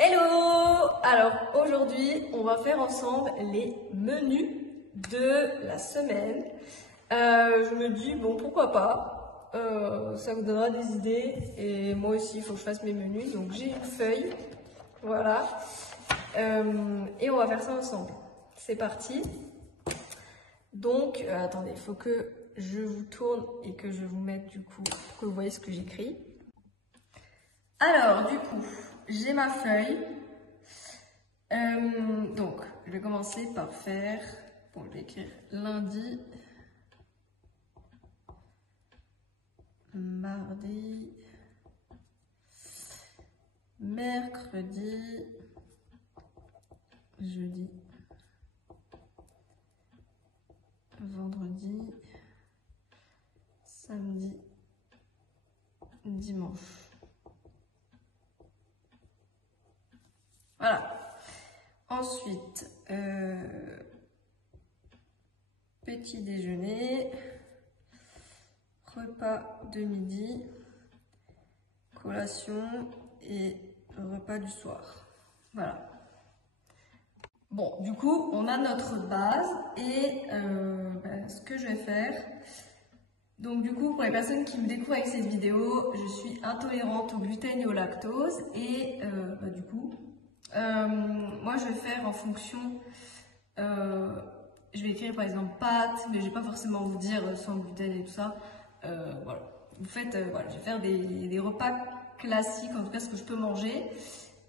Hello! Alors aujourd'hui, on va faire ensemble les menus de la semaine. Je me dis, bon, pourquoi pas, ça vous donnera des idées. Et moi aussi, il faut que je fasse mes menus. Donc j'ai une feuille, voilà. Et on va faire ça ensemble. C'est parti. Donc, attendez, il faut que je vous tourne et que je vous mette du coup, pour que vous voyez ce que j'écris. Alors, du coup, j'ai ma feuille. Donc, je vais commencer par faire, bon, je vais écrire lundi, mardi, mercredi, jeudi, vendredi, samedi, dimanche. Voilà. Ensuite, petit déjeuner, repas de midi, collation et repas du soir. Voilà. Bon, du coup, on a notre base et ce que je vais faire. Donc du coup, pour les personnes qui me découvrent avec cette vidéo, je suis intolérante au gluten et au lactose et du coup, moi je vais faire en fonction, je vais écrire par exemple pâtes, mais je vais pas forcément vous dire sans gluten et tout ça. Voilà. Vous faites, voilà, je vais faire des repas classiques, en tout cas ce que je peux manger.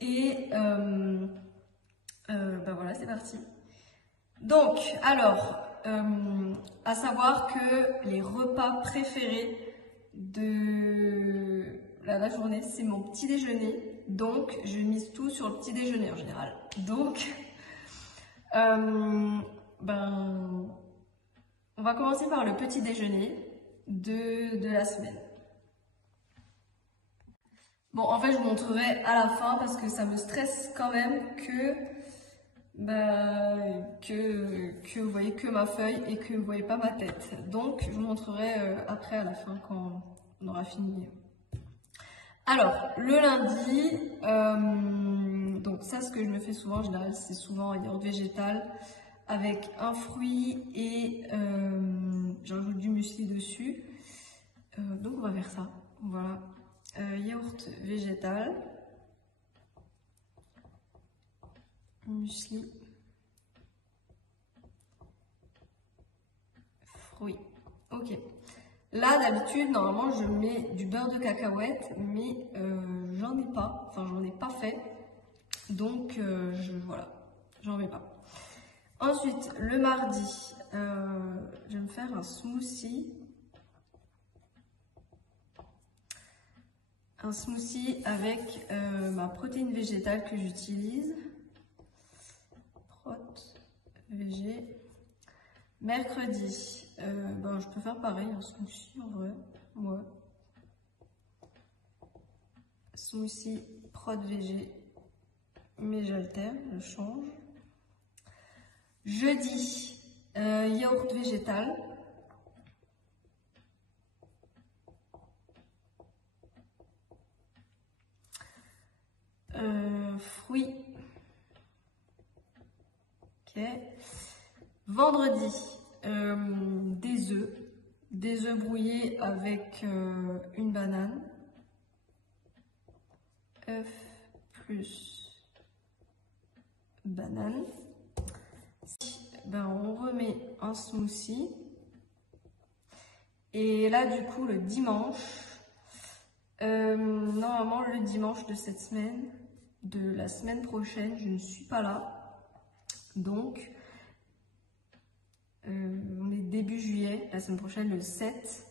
Et voilà, c'est parti. Donc, alors, à savoir que les repas préférés de la journée, c'est mon petit déjeuner. Donc, je mise tout sur le petit déjeuner en général. Donc, on va commencer par le petit déjeuner de la semaine. Bon, en fait, je vous montrerai à la fin parce que ça me stresse quand même que vous voyez que ma feuille et que vous voyez pas ma tête. Donc, je vous montrerai après à la fin quand on aura fini. Alors, le lundi, donc ça, ce que je me fais souvent en général, c'est souvent un yaourt végétal avec un fruit et j'ajoute du muesli dessus. Donc, on va faire ça. Voilà, yaourt végétal, muesli, fruits. Ok. Là, d'habitude, normalement, je mets du beurre de cacahuète, mais j'en ai pas. Enfin, j'en ai pas fait. Donc, voilà, j'en mets pas. Ensuite, le mardi, je vais me faire un smoothie. Un smoothie avec ma protéine végétale que j'utilise. Prot végé. Mercredi, je peux faire pareil, un smoothie en vrai. Ouais. Smoothie prot végé, mais j'alterne, je change. Jeudi, yaourt végétal. Fruits. Ok. Vendredi, des œufs brouillés avec une banane. œuf plus banane. On remet un smoothie. Et là, du coup, le dimanche, normalement, le dimanche de cette semaine, de la semaine prochaine, je ne suis pas là. Donc, on est début juillet, la semaine prochaine, le 7.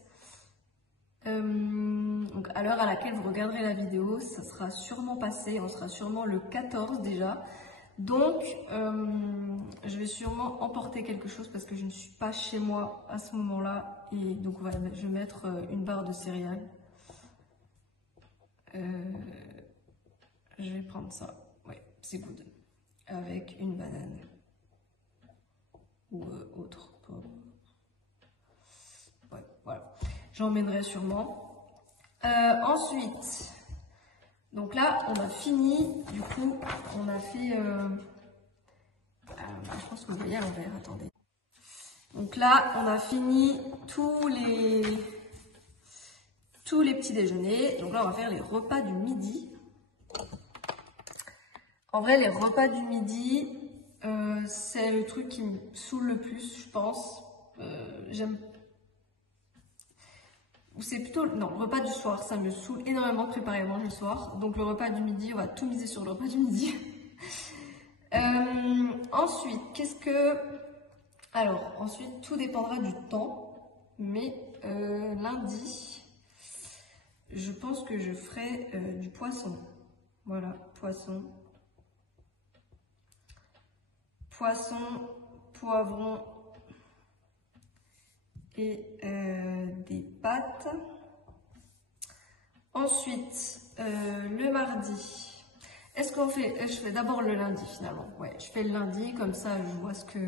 Donc à l'heure à laquelle vous regarderez la vidéo, ça sera sûrement passé, on sera sûrement le 14 déjà. Donc je vais sûrement emporter quelque chose parce que je ne suis pas chez moi à ce moment-là. Et donc voilà, je vais mettre une barre de céréales. Je vais prendre ça, ouais, c'est good. Avec une banane ou autre. Ouais, voilà. J'emmènerai sûrement. Ensuite, Donc là, on a fini. Du coup, on a fait... je pense que vous voyez à l'envers, attendez. Donc là, on a fini tous les petits déjeuners. Donc là, on va faire les repas du midi. En vrai, les repas du midi, c'est le truc qui me saoule le plus, je pense. J'aime... C'est plutôt... Non, le repas du soir, ça me saoule énormément de préparer à manger le soir. Donc le repas du midi, on va tout miser sur le repas du midi. Ensuite, qu'est-ce que... Alors, ensuite, tout dépendra du temps. Mais lundi, je pense que je ferai du poisson. Voilà, poisson. Poisson, poivron et des pâtes. Ensuite, le mardi. Est-ce qu'on fait... Je fais d'abord le lundi finalement. Ouais, je fais le lundi, comme ça je vois ce que...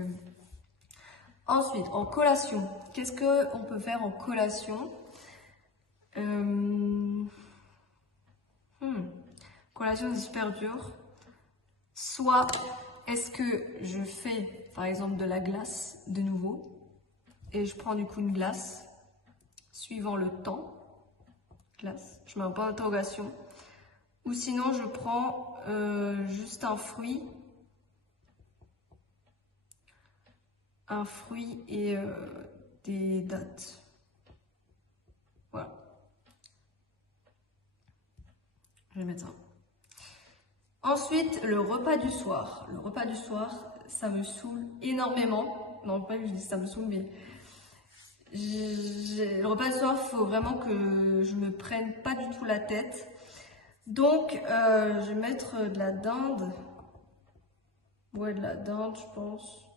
Ensuite, en collation. Qu'est-ce qu'on peut faire en collation? Collation, c'est super dur. Soit, est-ce que je fais, par exemple, de la glace de nouveau, et je prends du coup une glace, suivant le temps, glace, je mets un point d'interrogation, ou sinon je prends juste un fruit et des dattes. Voilà. Je vais mettre ça. Ensuite, le repas du soir. Le repas du soir, ça me saoule énormément. Non, pas que je dis ça me saoule, mais le repas du soir, il faut vraiment que je me prenne pas du tout la tête. Donc, je vais mettre de la dinde. Ouais, de la dinde, je pense.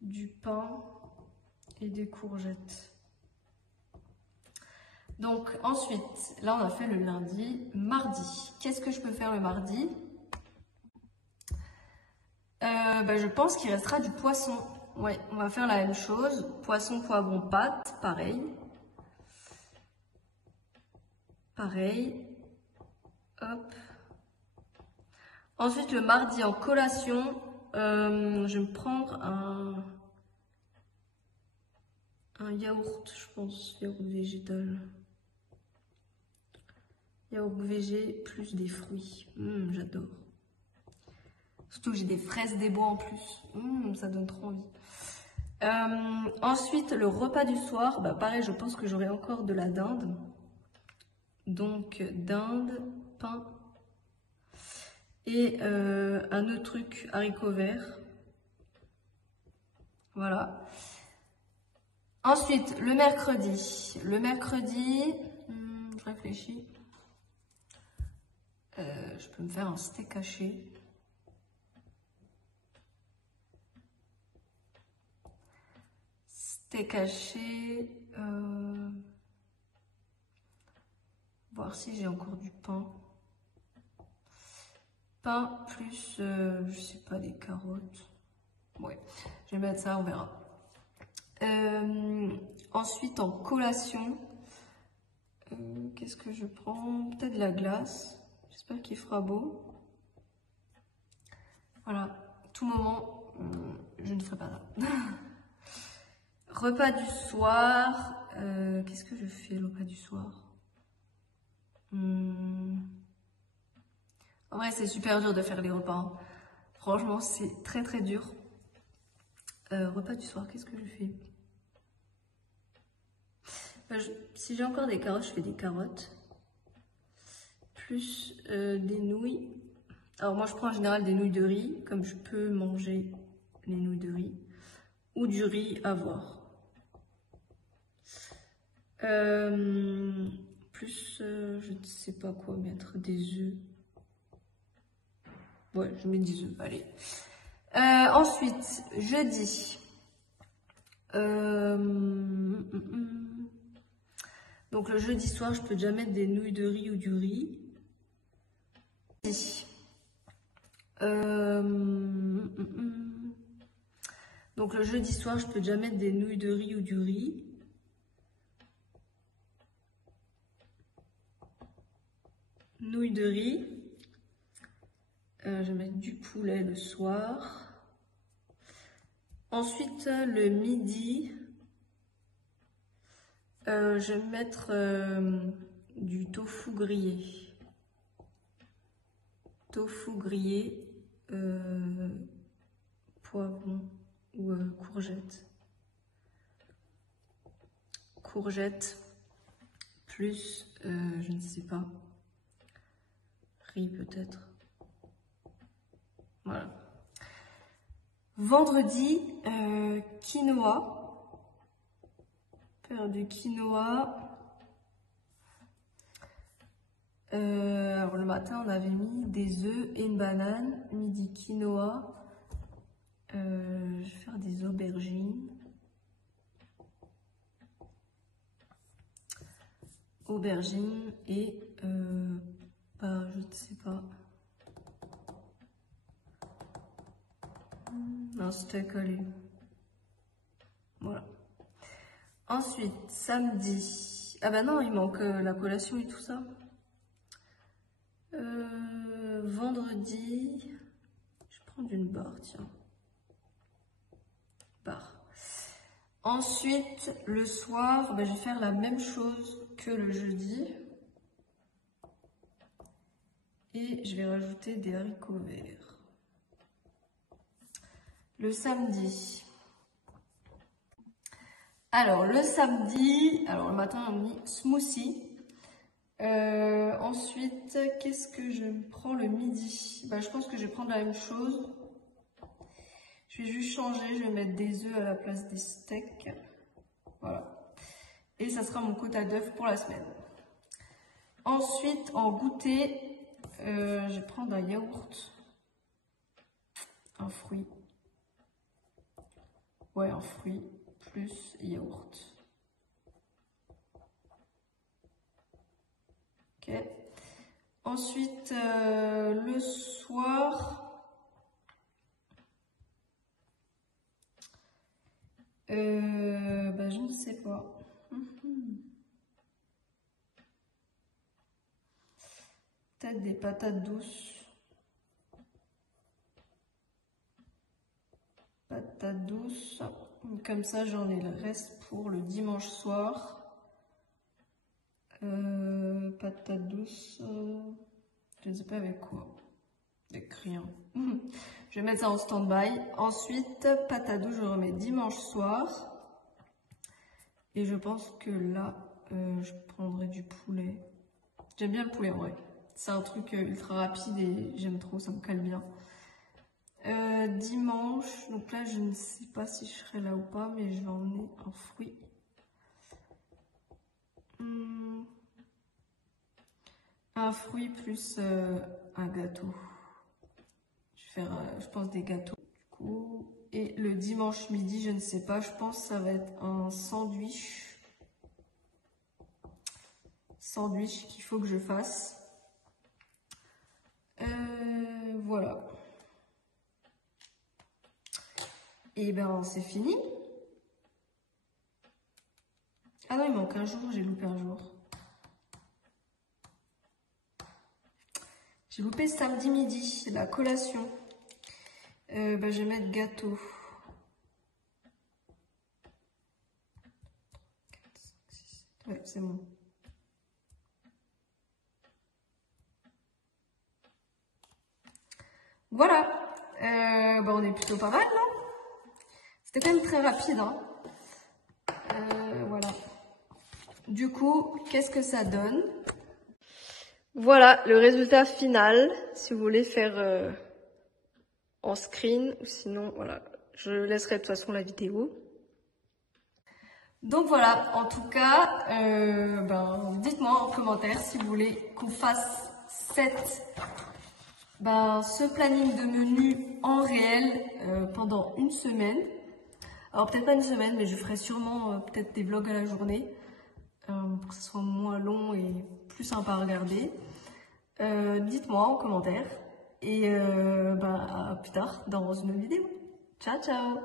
Du pain et des courgettes. Donc ensuite, là on a fait le lundi. Mardi, qu'est-ce que je peux faire le mardi? Je pense qu'il restera du poisson. Ouais, on va faire la même chose. Poisson, poivron, pâte, pareil. Pareil. Hop. Ensuite, le mardi en collation, je vais me prendre un yaourt, je pense, yaourt végétal. Yaourt végé plus des fruits. J'adore. Surtout que j'ai des fraises des bois en plus. Ça donne trop envie. Ensuite, le repas du soir, pareil, je pense que j'aurai encore de la dinde. Donc, dinde, pain et un autre truc, haricots verts. Voilà. Ensuite, le mercredi. Le mercredi, je réfléchis. Je peux me faire un steak haché. Steak haché. Voir si j'ai encore du pain. Pain plus, je sais pas, des carottes. Ouais, je vais mettre ça, on verra. Ensuite, en collation, qu'est-ce que je prends? Peut-être de la glace. J'espère qu'il fera beau. Voilà, tout moment, je ne ferai pas ça. Repas du soir. Qu'est-ce que je fais le repas du soir? En vrai, c'est super dur de faire les repas. Hein. Franchement, c'est très très dur. Repas du soir, qu'est-ce que je fais? Si j'ai encore des carottes, je fais des carottes. Plus des nouilles. Alors moi, je prends en général des nouilles de riz, comme je peux manger les nouilles de riz. Ou du riz à voir. Plus, je ne sais pas quoi mettre, des œufs. Ouais, je mets des œufs, allez. Ensuite, jeudi. Donc le jeudi soir, je peux déjà mettre des nouilles de riz ou du riz. Donc le jeudi soir, je peux déjà mettre des nouilles de riz ou du riz. nouilles de riz. Je vais mettre du poulet le soir. Ensuite, le midi, je vais mettre du tofu grillé. Tofu grillé, poivron ou courgette. Courgette plus, je ne sais pas, riz peut-être. Voilà. Vendredi, quinoa. Faire du quinoa. Alors le matin, on avait mis des œufs et une banane. Midi, quinoa. Je vais faire des aubergines. Aubergines et je ne sais pas. Un steak allé. Voilà. Ensuite, samedi. Ah bah non, il manque la collation et tout ça. Vendredi. Je vais prendre une barre, tiens. Barre. Ensuite, le soir, je vais faire la même chose que le jeudi. Et je vais rajouter des haricots verts. Le samedi. Alors, le samedi, le matin, on a mis smoothie. Ensuite, qu'est-ce que je prends le midi? Je pense que je vais prendre la même chose. Je vais juste changer, je vais mettre des œufs à la place des steaks. Voilà. Et ça sera mon quota d'œufs pour la semaine. Ensuite, en goûter, je vais prendre un yaourt. Un fruit. Ouais, un fruit plus yaourt. Ok. Ensuite, le soir, je ne sais pas. Peut-être des patates douces. Patates douces. Comme ça, j'en ai le reste pour le dimanche soir. Patates douces. Je ne sais pas avec quoi. Avec rien. Je vais mettre ça en stand-by. Ensuite, patates douces, je remets dimanche soir. Et je pense que là, je prendrai du poulet. J'aime bien le poulet en vrai. C'est un truc ultra rapide et j'aime trop, ça me cale bien. Dimanche, donc là je ne sais pas si je serai là ou pas, mais je vais emmener un fruit. Un fruit plus un gâteau. Je vais faire, je pense, des gâteaux. Du coup, et le dimanche midi, je ne sais pas, je pense que ça va être un sandwich. Sandwich qu'il faut que je fasse. Voilà. Et c'est fini. Ah non, il manque un jour, j'ai loupé un jour. J'ai loupé samedi midi, la collation. Je vais mettre gâteau. Ouais, c'est bon. Voilà. On est plutôt pas mal, là. C'était quand même très rapide, hein. Voilà. Du coup, qu'est-ce que ça donne? Voilà le résultat final. Si vous voulez faire en screen, ou sinon, voilà, je laisserai de toute façon la vidéo. Donc voilà, en tout cas, dites-moi en commentaire si vous voulez qu'on fasse ce planning de menu en réel pendant une semaine. Alors peut-être pas une semaine, mais je ferai sûrement peut-être des vlogs à la journée pour que ce soit moins long et plus sympa à regarder. Dites-moi en commentaire et à plus tard dans une autre vidéo. Ciao ciao!